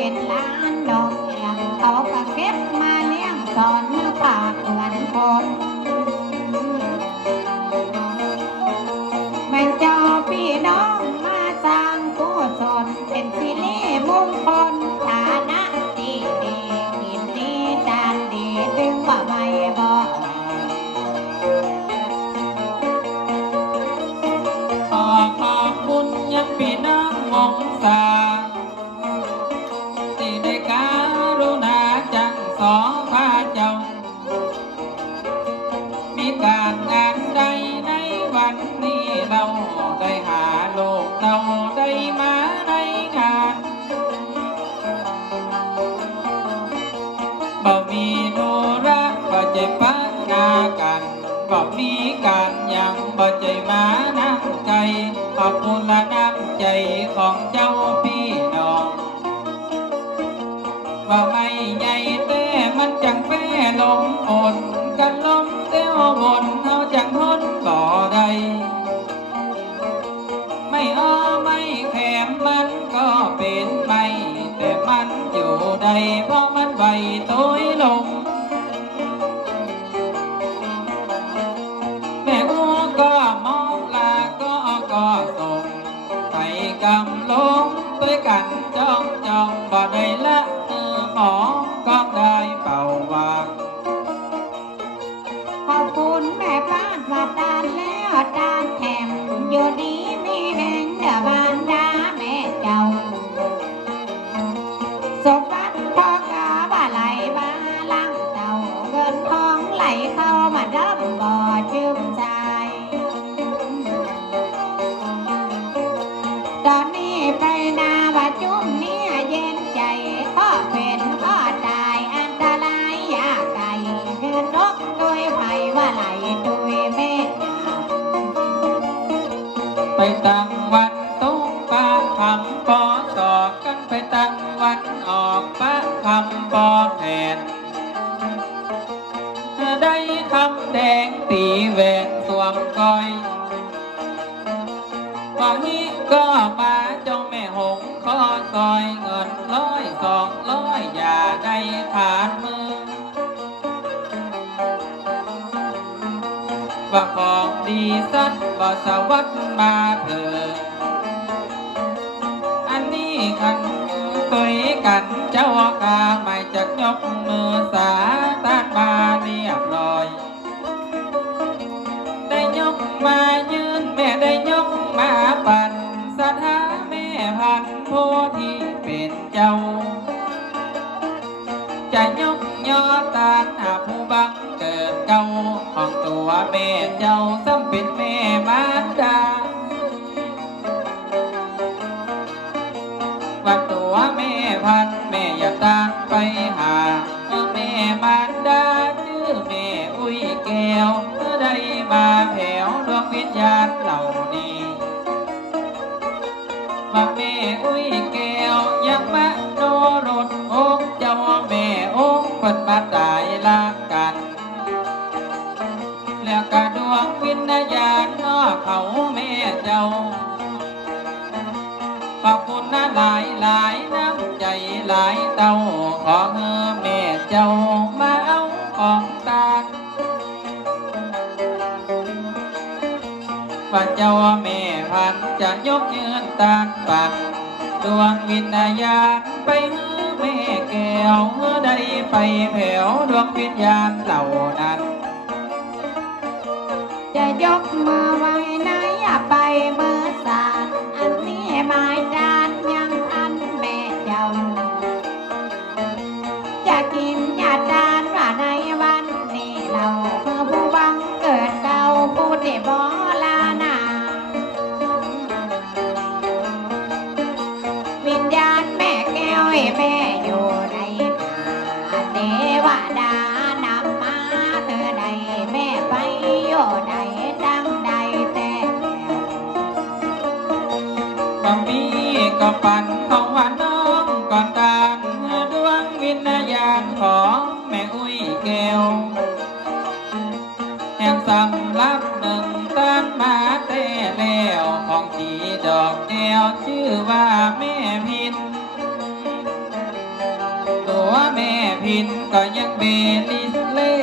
เป็นล้านดอกเขียนเขาก็เก็บมาเลี้ยงสอนเมื่อผ่าเหมือนคนแม่เจ้าพี่น้องมาสร้างกุศลเป็นสิริมงคลฐานะดีดีกินดีจานดีดึงว่าไม่บอกขอบคุณยังพี่น้องมงษาที่ได้การุณาจังสองพระเจ้ามีการงานใดในวันนี้เราได้หาโลกเราได้มาในงานบ่มีโนรักบ่ใจปังนากันบ่มีการยังบ่ใจมาน้ำใจขอบคุณละน้ำใจของเจ้าพี่น้องว่าไม่ใหญ่แต่มันจังแป้ลมฝนกันลมเต้วบนเฮาจังทนบ่ได้ไม่อ้อไม่แคมมันก็เป็นไม่แต่มันอยู่ได้เพราะมันไหวตัวลงแม่อูก็มองลาก็ส่งไปกำลงด้วยกันจ้องบ่ได้ละหมอก็ได้เป่าวางขอบคุณแม่บ้านว่าดานแล้วดานแถมอยู่ดีมีแห่งเดือบานดาแม่เจ้าสมบัติพ่อกาบ่าไหลมาลังเจ้าเงินทองไหลเข้ามาดับบ่อชื่นใจตอนนี้ไปนาว่าจุ่มนี้เย็นใจก็เป็นก็ตายอันตรายยาไก่คือนกด้วยไผ่ว่าไหลด้วยเมฆไปตั้งวันตุ้งปะคำปอสอกกันไปตั้งวันออกปะคำปอแทนได้คำแดงตีแหวนสวมก้อยวันนี้ก็มาจงแม่หงขอซอยเงิน100 200อย่าได้ขาดมือว่าของดีสัตว์บ่สวัสดิ์มาเถิดอันนี้กันตุยกันเจ้ากาไม่จักยกมือสาตานมาเรียบร้อยได้ยกมายืนแม่ได้ยกมาปั่นสถาแม่พันโพธิเป็นเจ้าจะยกยอตานหาผู้บังเกิดเก่าของตัวแม่เจ้าซ้ำเป็นแม่มารดาว่าตัวแม่พันแม่อย่าตามไปหาแม่มารดาชื่อแม่อุ้ยแก้วได้มาแผ่วดวงวิญญาณเหล่านี้ว่าแม่อุ้ยแก้วยังมาโนรดอกเจ้าแม่อกเปิดมาตายละกันแล้วกระดวงวิญญาณนอเขาแม่เจ้าขอบคุณนะหลายน้ำใจหลายเต้าขอเงอแม่เจ้ามาเอาของตาว่าเจ้าแม่พันจะยกยืนตานปันดวงวิญญาณไปเฮือแม่แก้วเมื่อใดไปแผ่วดวงวิญญาณเหล่านั้นจะยกมือไว้ไหนไปมือสาดอันนี้หมายจานยังอันแม่เจ้าจะกินยาดานว่าในวันนี้เราเพื่อผู้บังเกิดเก่าผู้ที่บ่ลานาวิญญาณแม่แก้วให้แม่อยู่ในนาเทวดานำมาเธอใดแม่ไปอยู่ใดดังใดแต่บางปีก็ปั่นของว่าน้องก่อนการดวงวิญญาณของแม่อุ้ยแก้วแห่งสำรับหนึ่งต้านมาแต่แล้วของที่ดอกแก้วชื่อว่าแม่พิน แม่พินก็ยังเบลิสเล่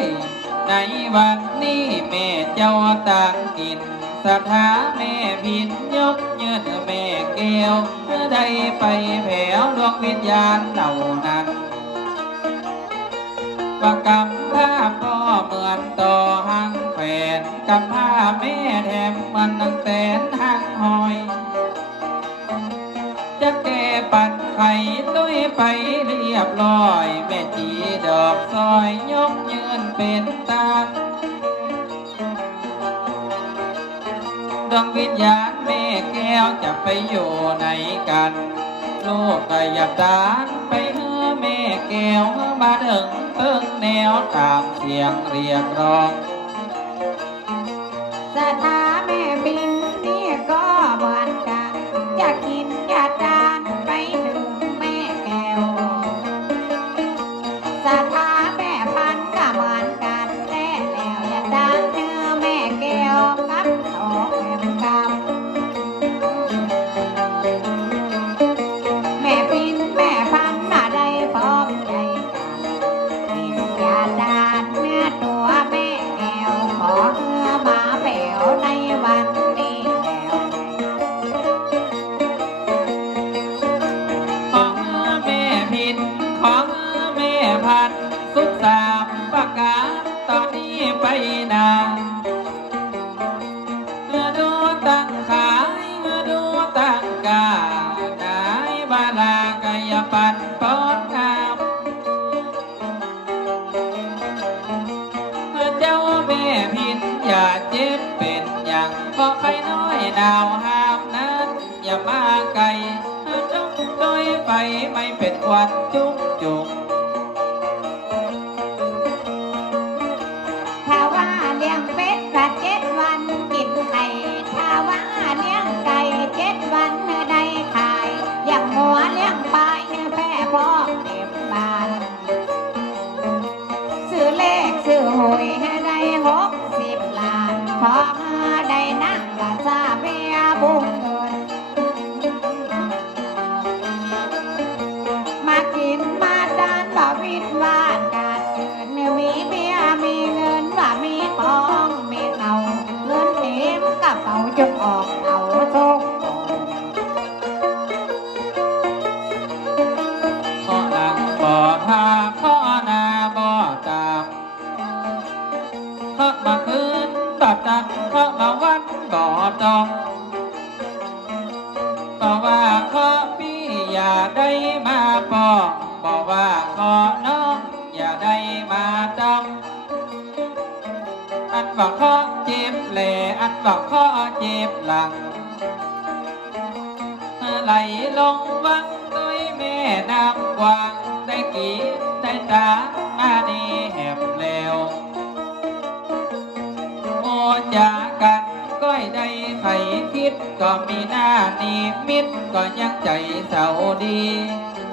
ในวันนี้แม่เจ้าต่างกินสถาแม่พินยกยืนแม่แก้วได้ไปแผ่วดวงวิญญาณเหล่านั้นประกำผ้าพ่อเหมือนต่อหังแฝนกับผ้าแม่แถมมันตั้งแต่หังหอยจะแก่ปัดไข่ตุ้ยไปเรียบร้อยแม่จีดอกซอยยกยืนเป็นตาดวงวิญญาณแม่แก้วจะไปอยู่ไหนกันลูกก็อยากตานไปเฮือแม่แก้วมาถึงเพิ่งแนวตามเสียงเรียกร้องสถาแม่บินนี่ก็เหมือนกันอยากกินอยากทานไปถึงแม่แก้วสถาแม่พันก็เหมือนกันแต่แล้วอยากทานเนื้อแม่แก้วกับโอ้แม่กำแม่บินแม่พันมาได้พร้อมใจกันกินอยากทานเนื้อตัวแม่แก้วขอเนื้อมาแผ่วในวันนี้แล้วของแม่พินของแม่พันสุดสามประกาศตอนนี้ไปนาดูตั้งขายดูตั้งกานายบาลากายปันปอนงามเจ้าแม่พินอย่าเจ็บเป็นอย่างเพราะใครน้อยหนาวห้ามนั้นอย่ามาไกลจงโดยไปไม่เป็นควันจุกจุกถ้าว่าเลี้ยงเป็ดก็7 วันกินไข่ถ้าว่าเลี้ยงไก่7 วันได้ขายอย่างหัวเลี้ยงปลายแพ่พ่อเก็บบานซื้อเลขซื้อหวยได้60 ล้านขอได้นั่งกะซาเบียบุ้งเงินมากินมาดานบ่วิดวานกาดเกินมีเบียมีเงินว่ามีทองมีเต่าเงินเต็มกระเป๋าจนออกเต่าทงข้อหลังบ่อพาข้อหน้าบ่อตามข้อมาคืนตัดตันข้อมาวันบ่อจองบอกว่าข้อพี่อย่าได้มาปองบอกว่าข้อน้องอย่าได้มาจองอันบอกข้อเจ็บแหล่อันบอกข้อเจ็บหลังไหลลงวังด้วยแม่น้ำกวางได้กินได้ตามาดีแหบแล้วโมจากกันก้อยได้ไขคิดก็มีหน้านิมิตก็ยังใจเศร้าดี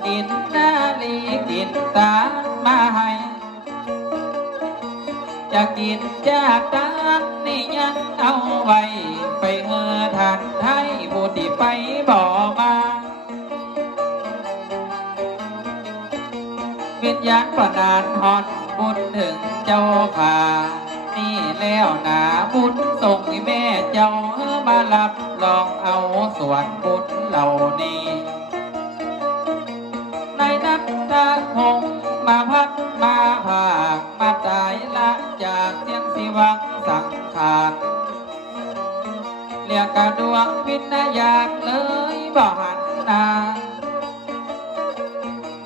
กินหน้าลีกินตามาให้จะกินจากตานี่ยังเอาไว้ไปเฮือทานไทยผู้ที่ไปบ่มาวิญญาณประนานฮอดบุญถึงเจ้าข่านี่แล้วนาบุญส่งให้แม่เจ้ามารับรองเอาส่วนบุญเหล่านี้ในนักตาคงมาพัดมาผากมาตายละจากเสียงสิวังสังขารเรียกกระดวงวิญญาณเลยบ่หันนา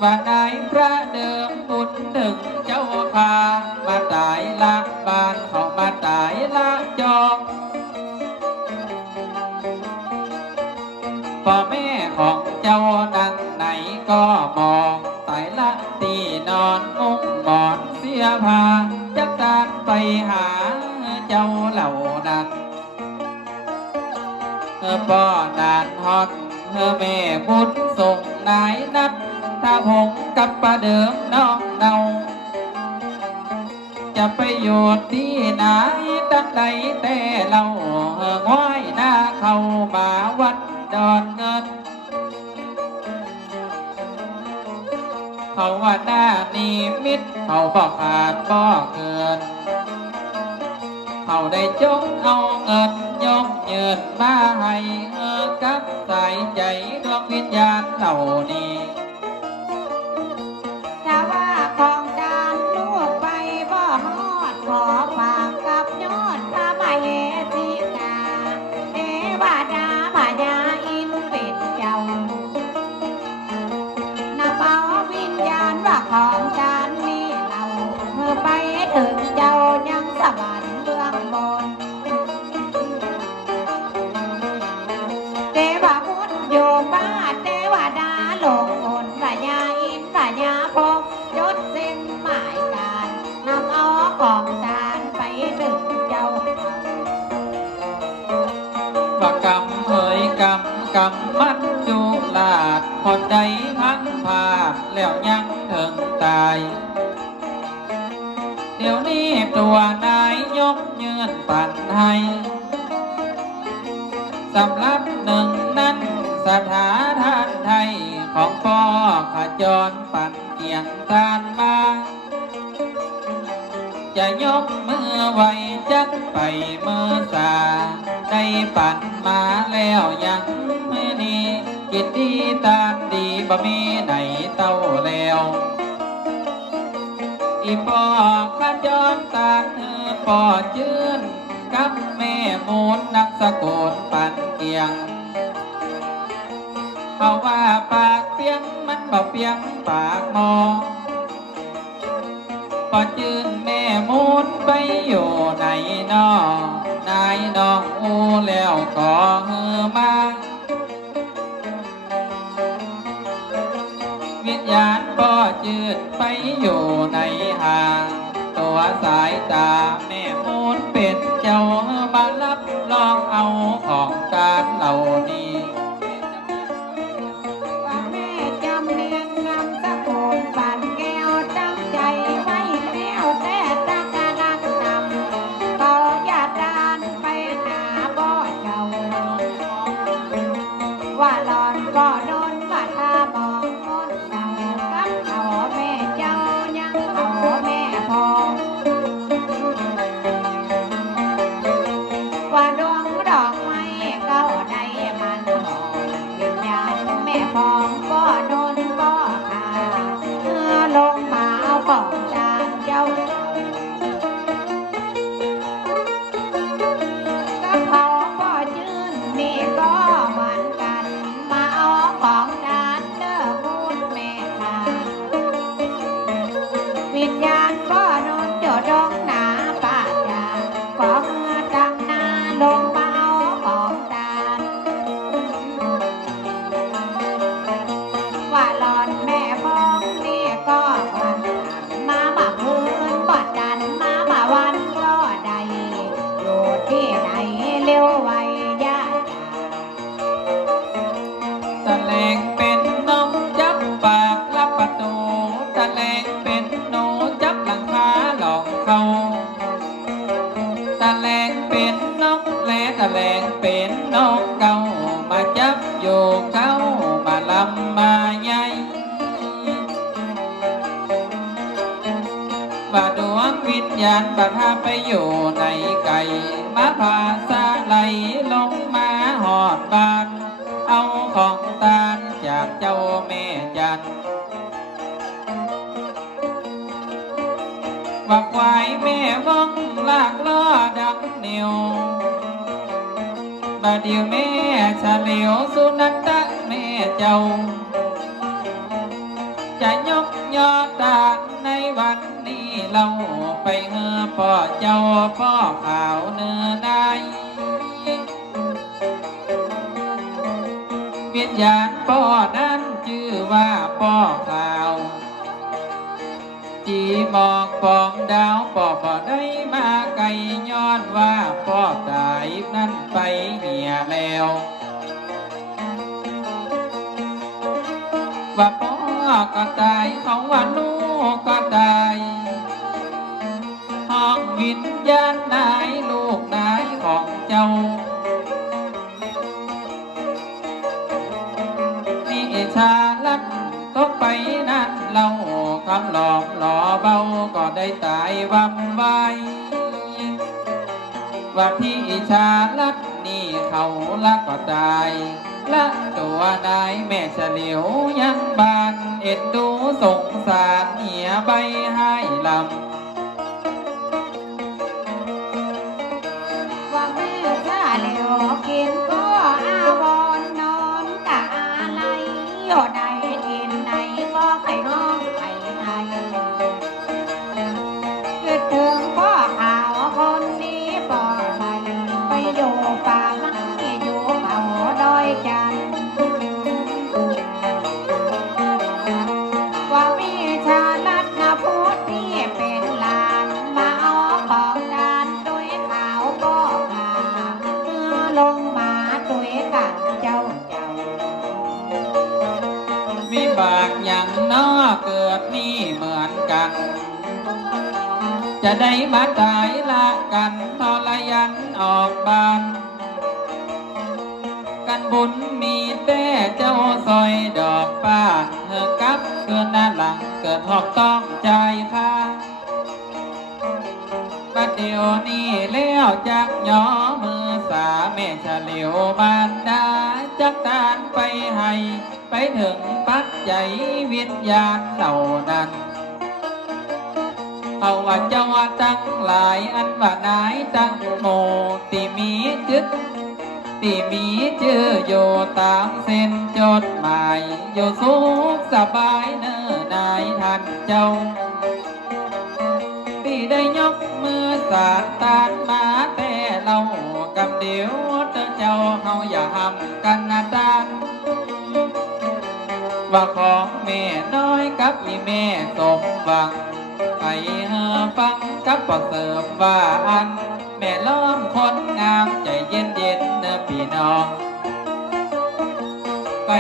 ว่านายพระเดิมบุญถึงเจ้าข่ามาตายละบ้านเขามาตายละจองพ่อแม่ของเจ้านั่งไหนก็มองตายละตีนอนมุ้งหมอนเสียผ้าจักการไปหาเจ้าเหล่านั้นป้อนานฮอดแม่บุญส่งนายนัดถ้าพงกับประเดิมน้องเนาจะไปอยู่ที่ไหนตั้งใดแต่เราง้อยหน้าเข้ามาวัดดอนเงิน เขาว่าหน้านิมิตเขาบ่ขาดบ่เกินเขาได้จงเอาเงินยกเยินมาให้กับสายใจดวงวิญญาณเหล่านี้ถ้าว่าของจานลูกไปบ่ฮอดขอฝากกับยอดพระมเหสีกาเทวดาพญาอินเป็นเจ้านำเอาวิญญาณว่าของจานนี้เราไปถึงเจ้ายังสวรรค์เบื้องบนเทวพุทธอยู่บ้านเทวดาลงบนพญาอินพญาพงยศเส้นหมายการนำเอาของจานไปถึงเจ้าว่ากรรมเอ่ยกรรมมันจุลาดคนใดพันพาดแล้วยังถึงตายเดี๋ยวนี้ตัวนายยกยืนปั่นให้สำหรับหนึ่งนั้นสถาทานไทยของพ่อขจรปั่นเกียงทานมาจะยกมือไว้จักไปมือสาได้ปั่นมาแล้วยังไม่นีกินดีตามดีบ่มีไหนเต้าแล้วอีพ่อขจรตาพ่อจื้นกับแม่มูลนักสกุลปั่นเกียงเขาว่าปากเปียงมันบ่เปียงปากมองพอจืนแม่มูลไปอยู่ไหนนอนายน้องอูแล้วก็มาวิญญาณพ่อจืนไปอยู่ในห่างตัวสายตาแม่มูลเป็นเจ้ามารับลองเอาของการเหล่านี้ว่าแม่จำเนียนนำสกุลปั่นแก้วตั้งใจไว้แล้วแต่ตั้งการนักนำเขาอย่าดานไปหาบ่เจ้าว่าหลอนบ่โดนว่าถ้ามองคนเจ้ากับเขาแม่เจ้ายังเขาแม่พอว่าดวงดอกไม้เก้าใดมันหอมวิญญาณแม่พองก็โดนก็ขาลงมาเอาของจานเจ้ากับเขาก็จื้นนี่ก็เหมือนกันมาเอาของจานเด้อมูลแม่ค่ะวิญญาณก็โดนโจดงหนาป่าจาขอเมื่อตั้งหน้าลงมาเอาของจานว่าหลอนแม่พองนี่ก็วันมาบ่พื้นบ่ดันมาวันก็ใดอยู่ที่ไหนเร็วไวยาตะแลงเป็นนกจับปากรับประตูตะแลงเป็นหนูจับหลังคาหลอกเขาตะแลงเป็นนกและตะแลงเป็นนกเก่ามาจับอยู่เขามาลำมาใหญ่ว่าดวงวิญญาณบัดพาไปอยู่ในไก่มาพาซาไหลลงมาหอดบ้านเอาของตานจากเจ้าแม่จันว่าควายแม่ว่องลากล้อดังเหนียวบาดเดียวแม่เฉลียวสุนัตะแม่เจ้าจะยกยอดตาในวันนี้เราไปเฮือพ่อเจ้าพ่อขาวเนื้อนายวิญญาณพ่อนั้นชื่อว่าพ่อขาวจีหมอกปองดาวพ่อบ่ได้มาไกลย้อนว่าพ่อตายนั้นไปเหี่ยแล้วว่าพ่อก็ตายเขาว่าลูกก็ตายห้องวิญญาณนายลูกนายของเจ้านี่ชาลัดตกไป นั่นเราคำหลอกหล่อเบาก็ได้ตายวังไว้ว่าที่ชาลัดนี่เขาละก็ตายละตัวนายแม่เฉลียวยังบานเอ็นดูสงสารเหียใบให้ลำว่าแม่ข้าเหลวกินก็อาวรณ์นอนกะอะไรอยู่ใดดินไหนก็ไข่ห้องไข่ไทยคิดถึงพ่อข่าวคนนี้ปลอดภัยไปอยู่ป่ามังอยู่เขาดอยจันทร์ว่ามีชาลัดนะพูดที่เป็นลานมาเอาของดานด้วยขาวก็ขาเมื่อลงมาด้วยกันเจ้า วิบากอย่างน้อเกิดนี่เหมือนกัน จะได้มาตายละกันทรยันออกบาน กันบุญมีแต่เจ้าซอยดอกป้าเธอกับเกินหน้าหลังเกิดหอกต้องใจค่าบัดเดียวนี้แล้วจักย่อมือสาแม่เฉลียวบานดาจักตานไปให้ไปถึงปัจจัยวิญญาณเหล่านั้นเขาว่าเจ้าตั้งหลายอันว่านายตั้งโมที่มีจึกที่มีชื่ออยู่ตามเส้นจดหมายอยู่สุขสบายเนื้อนายท่านเจ้าที่ได้ยกมือสาดตานมาแต่เรากำเดียวเจ้าเฮาอย่าห้ำกันนะตานว่าของแม่น้อยกับอีแม่สมหวังไปฟังกับประเสริมว่าอันแม่ล้อมคนงามใจเย็นเย็นเนอพี่น้องไก่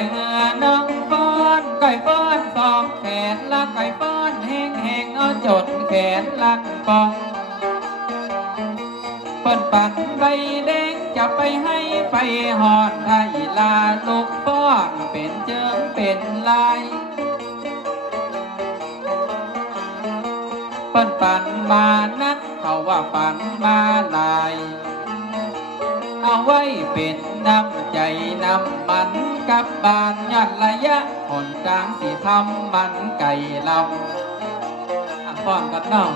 น้องฟ้อนไก่ฟ้อนสองแขนละไก่ฟ้อนแห้งแห้งเอาจดแขนลักปองเปิ้นปั่นใบแดงจะไปให้ไปหอดไทยลาลูกฟ้อนเป็นเจิงเป็นลายเปิ้นปั่นมานักเขาว่าปั่นมาลายเอาไว้เป็นน้ำใจน้ำมันกับบ้านยันระยะหนทางสิทำมันไก่ลำฟ้อนกันเนาะ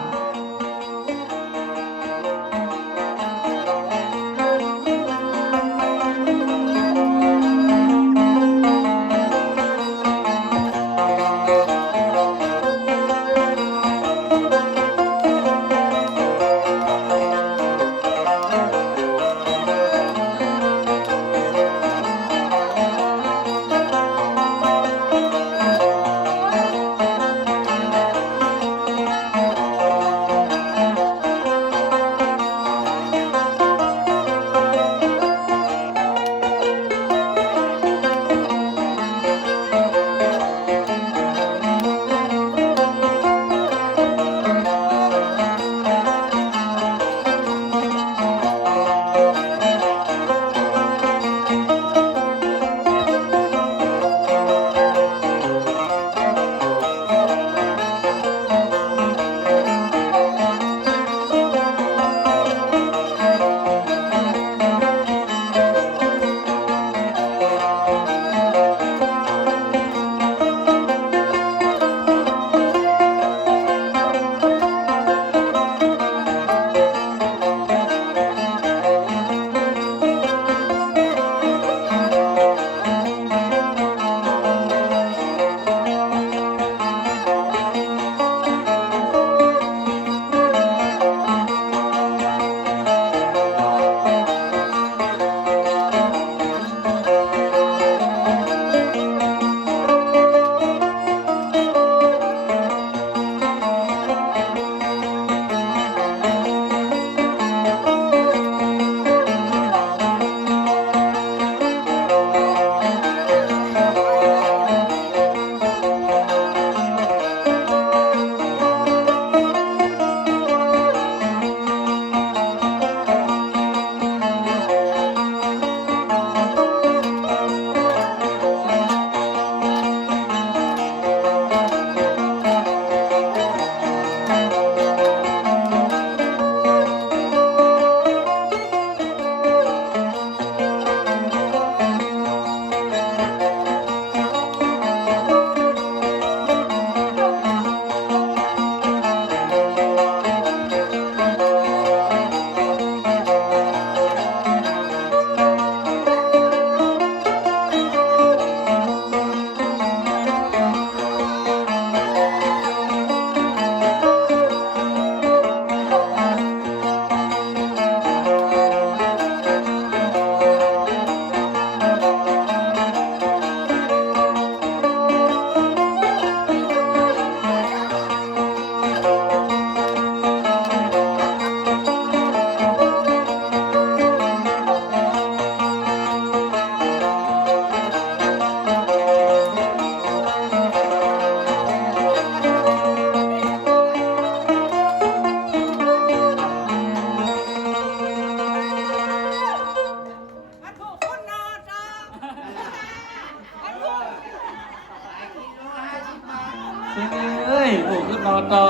เอ้ยโอ้ขึ้นนอนต่อ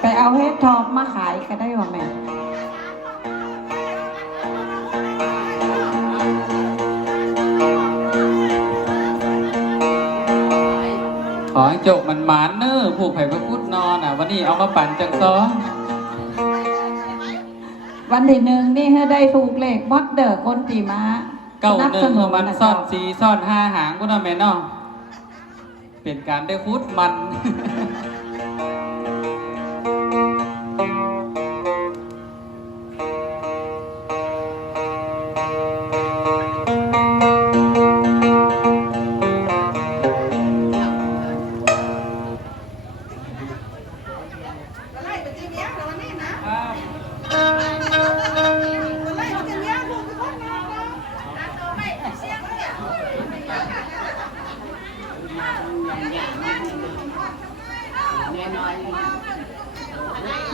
ไปเอาเฮ็ดทอบมาขายก็ได้ว่าแม่ ขอให้โจกมันหมานเนอผูกไผ่พระพุทธนอนอ่ะวันนี้เอามาปั่นจังซ้อ วันที่หนึ่งนี่ให้ได้ถูกเลขมดเด้อคนตีมา เก้า สนับ หนึ่ ส ง นุ มัน นะ ซ่อน เจ้า สีซ่อนห้าหางก็น่าแม่เนาะเป็นการได้พุทธมัน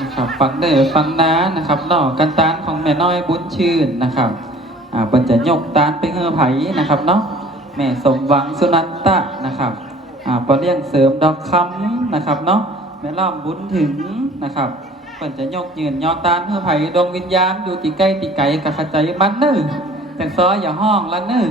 นะครับฟังได้ฟังนะนะครับนอกกันตานของแม่น้อยบุญชื่นนะครับเปิ้นจะยกตานไปเฮือไผนะครับเนาะแม่สมหวังสุนันตะนะครับปอเลี้ยงเสริมดอกคำนะครับเนาะแม่ล่อมบุญถึงนะครับเปิ้นจะยกยืนยอตานเฮือไผดวงวิญญาณอยู่ที่ใกล้ที่ไกลกับขจายมันเน้อแต่ซออย่าห้องละเน้อ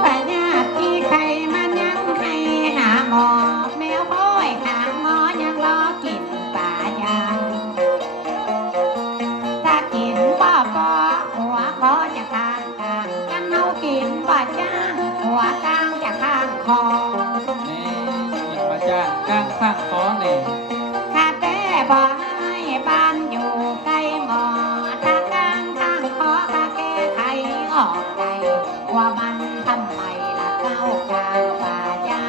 ไปญาติที่ใครมันยังให้หาหมอแมวพ่อยหางหมอยังรอกินป่ายางถ้ากินบ่พอหัวคอจะข้างกลางกันเฮากินบ่จ้างหัวกลางจะข้างคอ แม่ยินมาจ้างกลางข้างคอเนี่ย ข้าแต่บ่ให้บ้านอยู่ใกล้หมอถ้ากลางข้างคอข้าแก้ไขออกใจว่ามันทำไมล่ะเก้ากลางป่าจ้า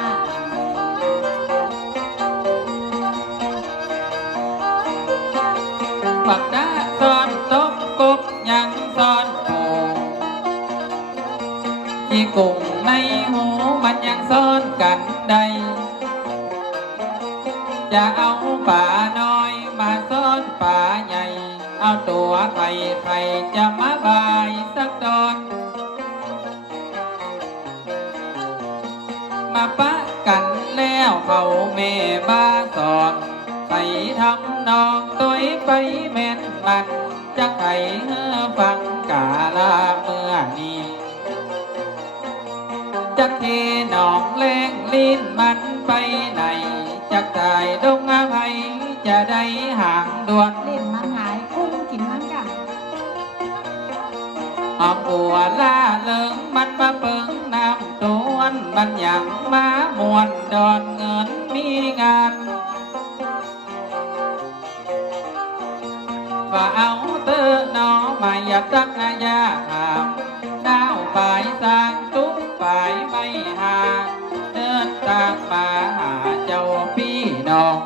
ปักดาซ่อนตบกบยังซ่อนปูที่กุ้งในหูมันยังซ่อนกันใดจะเอาป่าน้อยมาซ่อนป่าใหญ่ เอาตัวไข่ไข่จะมาบายสักดอน มาปะกันแล้วเขาแม่บ้าสอนไปทำนองตัวไปแม่นมันจะไขเฮือฟังกาลาเมื่อนี้จะเทหนองแรงลิ้นมันไปไหนจะตายดงอภัยจะได้ห่างด่วน เล่นมันหายกุ้งกินมันกัน หอมบัวล่าเลิงมันมาเปิงน้ำตวนมันอย่างมามวนดอนเงินมีงานว่าเอาเตอหนอมาหยับตักอาญาหามดาวปลายสร้างทุกปลายไม่หาเดินตามมาหาเจ้าพี่น้อง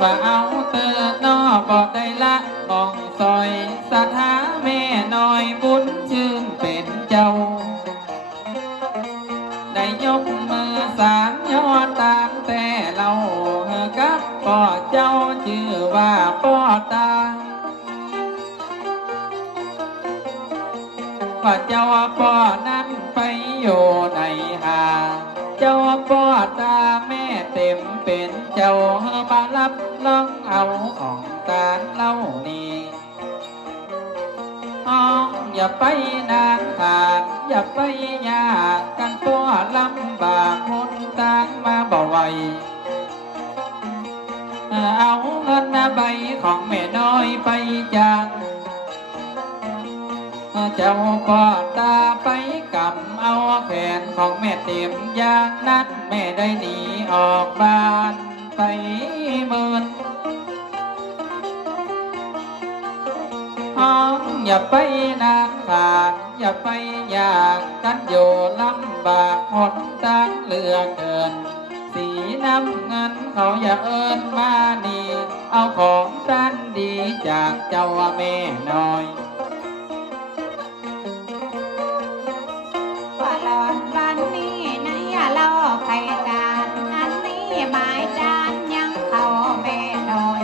ว่าเอาเตอหนอบอกได้ละมองซอยสถาแม่น้อยบุญชื่นเป็นเจ้า ได้ยกมือสามยอดตามแต่เรากับพ่อเจ้าชื่อว่าพ่อตาว่าเจ้าพ่อนั้น ไปอยู่ในหาเจ้าพ่อตาแม่เต็มเป็นเจ้ามารับลองเอาของตาเล่านี่ห้องอย่าไปนานขาดอย่าไปยากกันตัวลำบากคนต่างมาบ่ไหวเอาเงินใบของแม่น้อยไปจากเจ้าพ่อตาไปกำเอาแขนของแม่เต็มอย่างนั้นแม่ได้หนีออกบ้านไปเมินห้องอย่าไปนานขาดอย่าไปยากกันอยู่ลำบากหนทางเหลือเกินสีน้ำเงินเขาอย่าเอิญมานี่เอาของด้านดีจากเจ้าแม่น้อยว่าหลอนวันนี้นะอย่าเล่าใครกันอันนี้หมายจานยังเขาแม่น้อย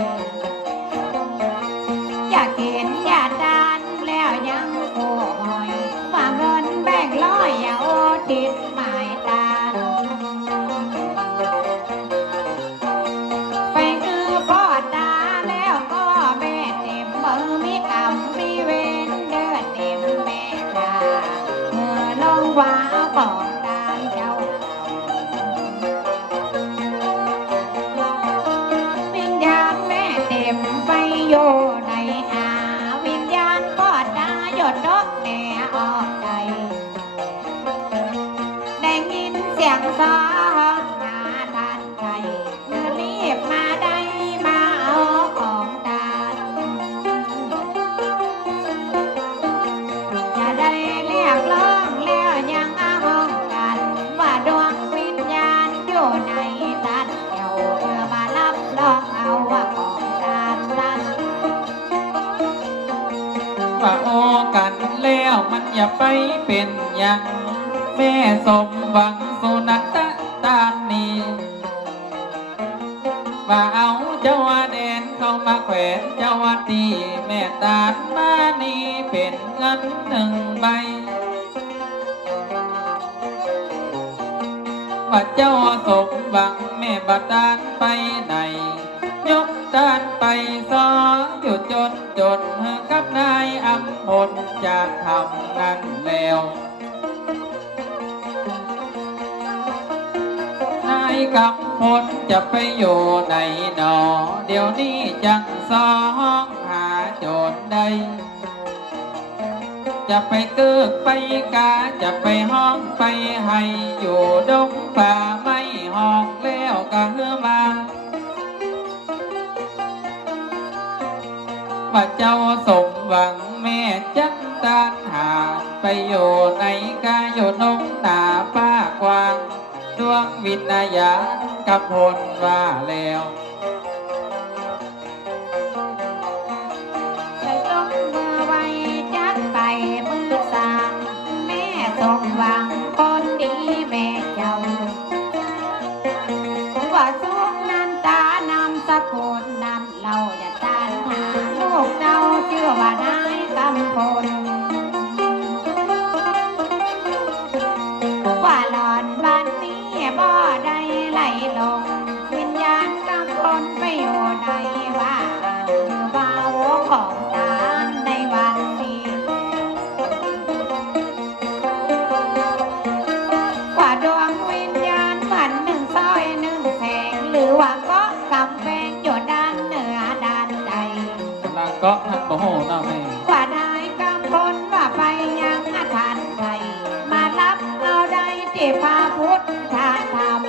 อยากกินอย่าดานแล้วยังโกหอยว่าเงินแบ่งร้อยอย่าโอทิศหมายตาไปคือพ่อตาแล้วก็แม่เต็มมือมีกรรมมีเวรเดินเต็มแม่ตาเมื่อลงว่าของตาเจ้าวิญญาณแม่เต็มไปอยู่ในอาวิญญาณพ่อตาหยดดอกแหน่ออกใจได้ยินเสียงซ้องหาทานไก่เมื่อรีบมาได้มาเอาของตาอย่าได้เรียกร้องแล้วยังอ้างกันว่าดวงวิญญาณอยู่ในตัดเจ้าเพื่อมารับรองเอาว่าของตาตันว่าโอกันแล้วมันอย่าไปเป็นอย่างแม่สมหวังสุนัขตานีว่าเอาเจ้าแดนเข้ามาแขวนเจ้าตีแม่ตาลมานี่เป็นเงิน1 ใบว่าเจ้าสมหวังแม่บัดาลไปไหนยกตานไปซออยู่จนกับนายอำพลจะทำนั้นแล้วนายกำพลจะไปอยู่ไหนหนอเดี๋ยวนี้จังซองหาโจรได้จะไปเกิกไปกาจะไปห้องไปให้อยู่ดงป่าไม่ห้องแล้วก็เฮือมาว่าเจ้าสมหวังแม่จักตานหาไปอยู่ในกาอยู่นงหนาป้ากวางดวงวิญญาณกับพลว่าแล้วใส่ลงมือไว้จัดไปมือสามแม่สมหวังคนดีแม่เจ้าว่าสุขนันตานำสกุลนำเราอย่าตานหาลูกเจ้าเชื่อว่านายกำพลว่าหลอนวันนี้บ่ได้ไหลลงวิญญาณกำพลไปอยู่ในว่าหรือว่าโวของตาในวันนี้ว่าดวงวิญญาณฝัน1 ซอย1 แสงหรือว่าก็กำแพงอยู่ด้านเหนือด้านใดแล้วก็ท่านโมโหนะแม่ว่าได้กำพลว่าไปยังอาถรรพ์ไทยมารับเอาได้ที่พระพุทธธรรม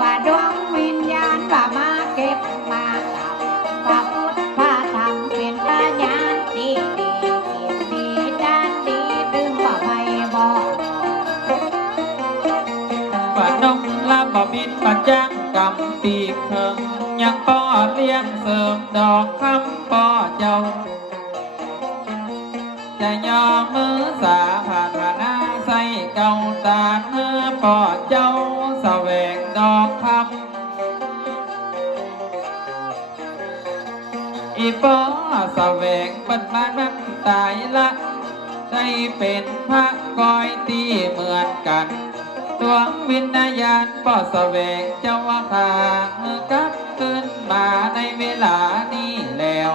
ว่าดวงวิญญาณว่ามาเก็บมาเก่าพระพุทธพระธรรมเป็นพญาณดีดีด้านดีดึงว่าไปบอกว่าน้องลาบ่บินปัจจังกำปีกเพิงยังป้อเลี้ยงเสริมดอกคำป้อเจ้าจะยอมมือสาผ่านหน้าใส่เก่าตาเนื้อป้อเจ้าแสวงดอกคำ อีปอแสวงบัดมานั้นตายละได้เป็นพระกอยตีเหมือนกันดวงวิญญาณป่อแสวงเจ้าว่าพากลับขึ้นมาในเวลานี้แล้ว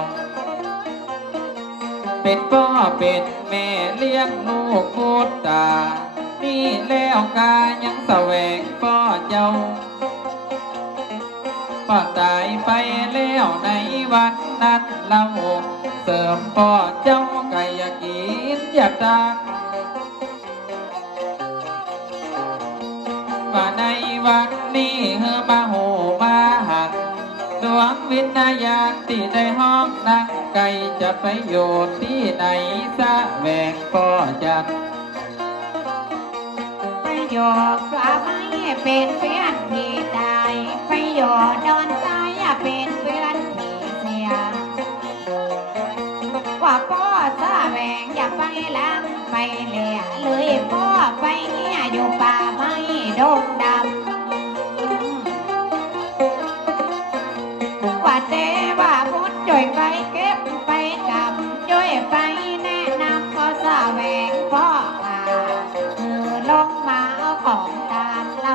เป็นพ่อเป็นแม่เลี้ยงลูกพูดตานี่แล้วกายังแสวงพ่อเจ้าพ่อตายไปแล้วในวันนั้นเราเสริมพ่อเจ้าไก่ยากินอยากดังว่าในวันนี้เฮอมาโหมาหันดวงวิญญาณที่ในห้องนั่งไก่จะไปอยู่ที่ไหนแสวงพ่อจันไปหยอกฟ้าไม้เป็นเพื่อนพี่ตายไปหยอกดอนใจเป็นเพื่อนพี่เสียว่าพ่อแสวงอย่าไปล้างไปเหลี่ยเลยพ่อไปเงี้ยอยู่ป่าไม้ดงดำว่าเทว่าพุทธช่วยไปเก็บไปกำช่วยไปแนะนำพ่อแสวงพ่อลงมาเอาของตามเรา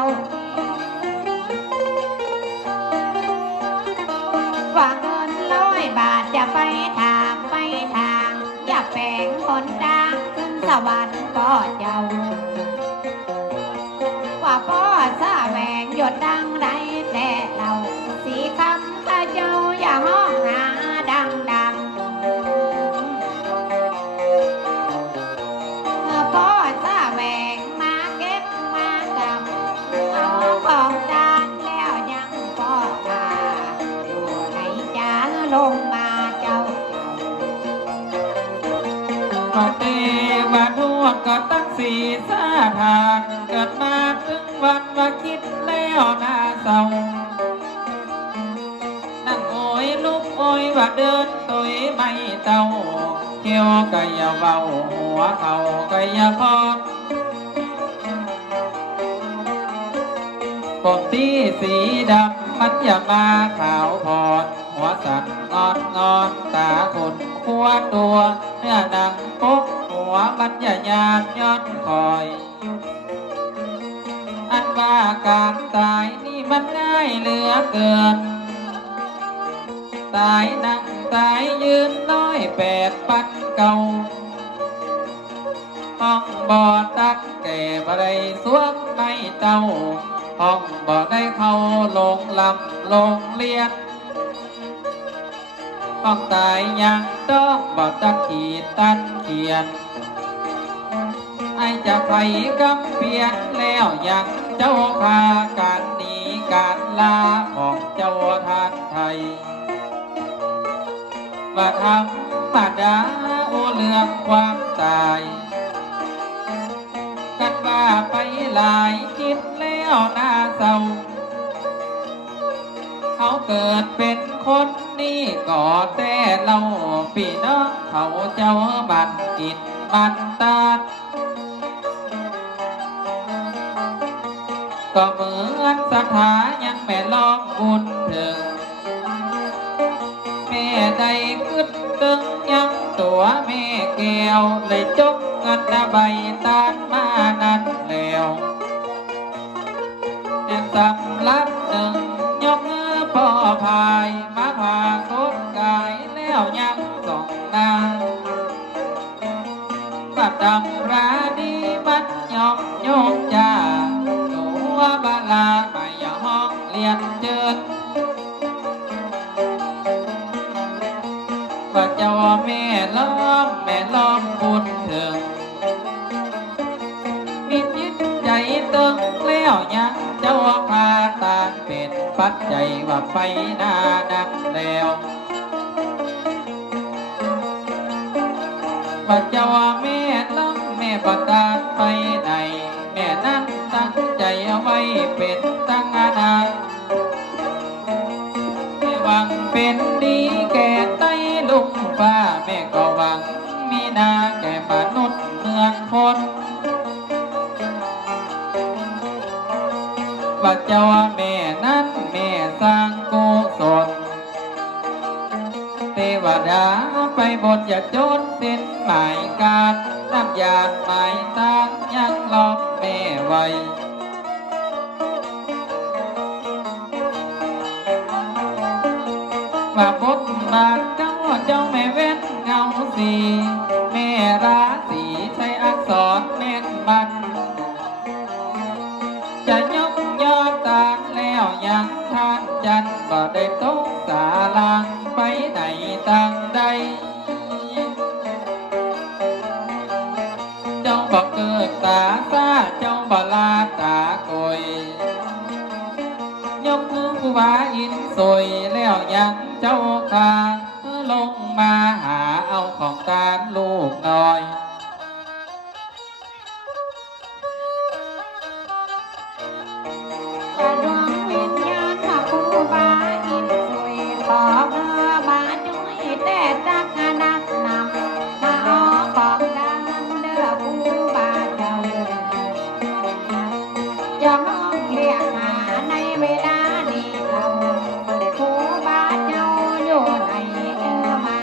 ว่าเงิน100 บาทจะไปทางอย่าแปลงคนดังขึ้นสวรรค์พ่อเจ้าว่าพ่อแสวงหยดดังไรแต่เราสีคำข้าเจ้าอย่าห้องหาดังพ่อแสวงมาเก็บมากำเอาของดานแล้วยังพ่อมาอยู่ในจ้าลงมาเจ้าว่าเทวดวงก็ตั้งสีสาทานเกิดมาถึงวันว่าคิดแล้วน่าเศร้านั่งโอยลุกโอยว่าเดินตุยไม่เต้าเขี้ยวกะยาเบาหัวเขากะยาพอดผมที่สีดำมันอย่ามาขาวพอดหัวสันงอนตาคนขัวตัวเนื้อหนังปุ๊บหัวมันอย่ายานย้อนคอยอันว่าการตายนี่มันง่ายเหลือเกินตายนั่งตายยืน108 ปันเก่าห้องบ่อตักแก่บ่ได้สวมไม่เต้าห้องบ่ได้เข้าลงลำลงเลียนห้องตายยังต้องบ่ตักขีดตันเขียนไอจะไปกำเพียนแล้วยังเจ้าพาการหนีการลาของเจ้าทานไทยว่าธรรมดาโอเรื่องความตายกันว่าไปหลายคิดแล้วน่าเศร้าเขาเกิดเป็นคนนี่ก็แต่เราพี่น้องเขาเจ้าบันกินบันตาดก็เหมือนสถายังแม่ลองบุญถึงแม่ได้ขึ้นตึงยังตัวแม่แก้วเลยจกเงินใบตานมานั่นแล้วแต่สำลับหนึ่งยกมือพ่อพายมาพาโคตรกายแล้วยังส่องนางปัดดำราดีมัดยอมโยมจ่าตัวบาลาไม่ยอห้องเรียนเจิดว่าเจ้าแม่ล้อมบุญถึงมีจิตใจตึงแล้วยังเจ้าพาตาเป็นปัจจัยว่าไปหน้านั้นแล้วว่าเจ้าแม่ล้อมแม่ประตานไปไหนแม่นั้นตั้งใจเอาไว้เป็นตั้งอนาคตหวังเป็นดีแก่ไต้ลุงฟ้าแม่ก็หวังมีนาแก่มนุษย์เมืองคนว่าเจ้าแม่นั้นแม่สร้างกุศลเทว ดาไปบนอย่าจนเป็นหมายการน้ำยาหมายตางยังลองแม่ไว้ว่าบทบาทเจ้าแม่เว้นเงาสีแม่ราศีใช้อักษรแม่นบันจะยกยอดตาแล้วยังท่านจันก็ได้ตกสาลางไปไหนต่างใดเจ้าบอกเกิดตาซาเจ้าบลาตาโกยยกมือผู้ว่าอินสวยแล้วยังเจ้าคาลงมาหาเอาของตาลูกน้อยดวงวิญญาณถ้าผู้บาอินสวยขอบาจุยแต่จักนักนำมาเอาของดังเด้อผู้บาเจ้าอย่าห้องเรียกหาในเวลานี้เราผู้บาเจ้าอยู่ในมา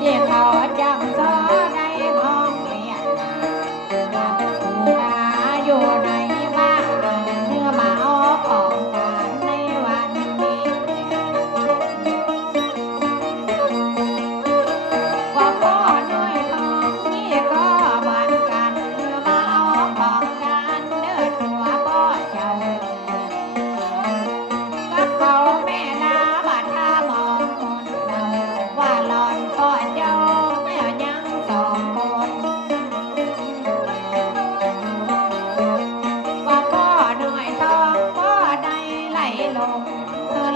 ที่เขาจำซ้อในห้องเรียกหาอยู่ในบ้านเมื่อมาเอาของการในวันนี้ว่าพ่อด้วยทองนี่ก็เหมือนกันเมื่อมาเอาของการเนื้อตัวพ่อเจ้ากับเขาแม่นาบัดท่ามองคนเราว่าหลอนพ่อเจ้าแม่ยังสองคนว่าพ่อหน่อยทองพ่อใดไหลลง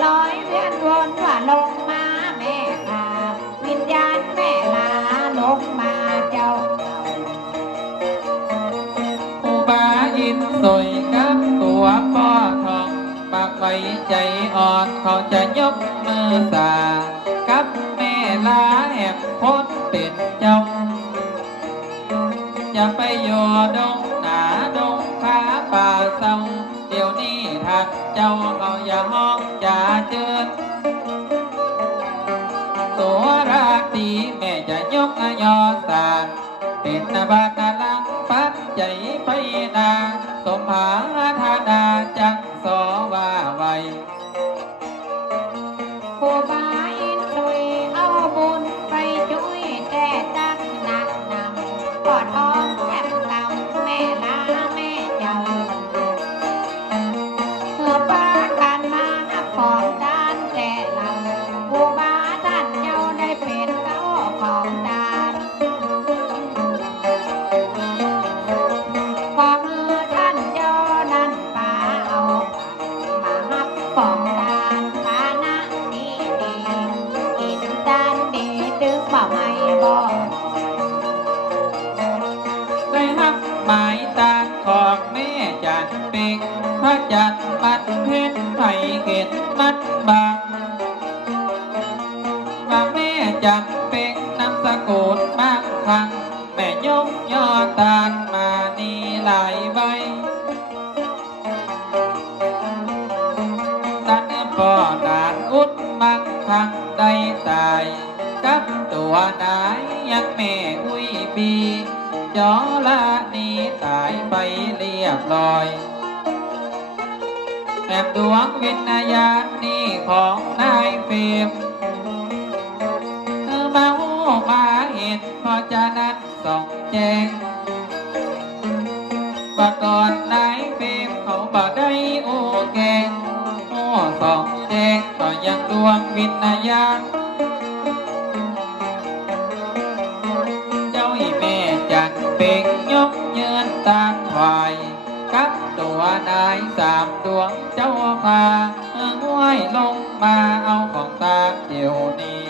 ลอยเวียนวนว่าลงมาแม่ขาวิญญาณแม่ลาลงมาเจ้าผู้บาอินสวยกับตัวพ่อทองปากไว้ใจอ่อนเขาจะยกมือสากับแม่ลาแอบพ้นเป็นเจ้าอย่าไปโยดงหนาดงผาป่าเศร้าเดี๋ยวนี้ทักเจ้าเขาอย่าห้องอย่าเจิดตัวราตรีแม่จะยกยอสานเป็นนาบานาลังปัดใจไปนาสมภาธาดาจังสอว่าไวผู้บาอินสวยเอาบุญไปช่วยแต่ตั้งหนักนำก่อทองแก้มลำแม่ลาแม่เจ้าเมื่อป้ากันมาของด้านแต่ลำผู้บาท่านเจ้าได้เป็นเจ้าของด้านของท่านเจ้านั้นป่าเอามาหับของด้านฐานะนี้ดีกินด้านดีตึกบ่ไม่บอก ได้ฮักหมายตาของแม่จันเป็กพระจันทร์มัดเพชรไผ่เกตมัดบางว่าแม่จันเป็กนำสกุลบางครั้งแม่ยกยอตาลมานีหลายใบตันพ่อดานอุดมังคังได้ตายกับตัวนายยังแม่อุ้ยบีจอละนี้ตายไปเรียบร้อยแอบดวงวิญญาณนี้ของนายเฟมมาหูมาเห็นเพราะฉะนั้นส่องแจงว่าก่อนนายเฟมเขาบ่ได้โอแกงโอ้ส่องแจงก็ยังดวงวิญญาณเจ้าอีแม่จันเป็กยกเยินตามควายกับตัวนายสามดวงเจ้าพาง่วยลงมาเอาของตาเดี๋ยวนี้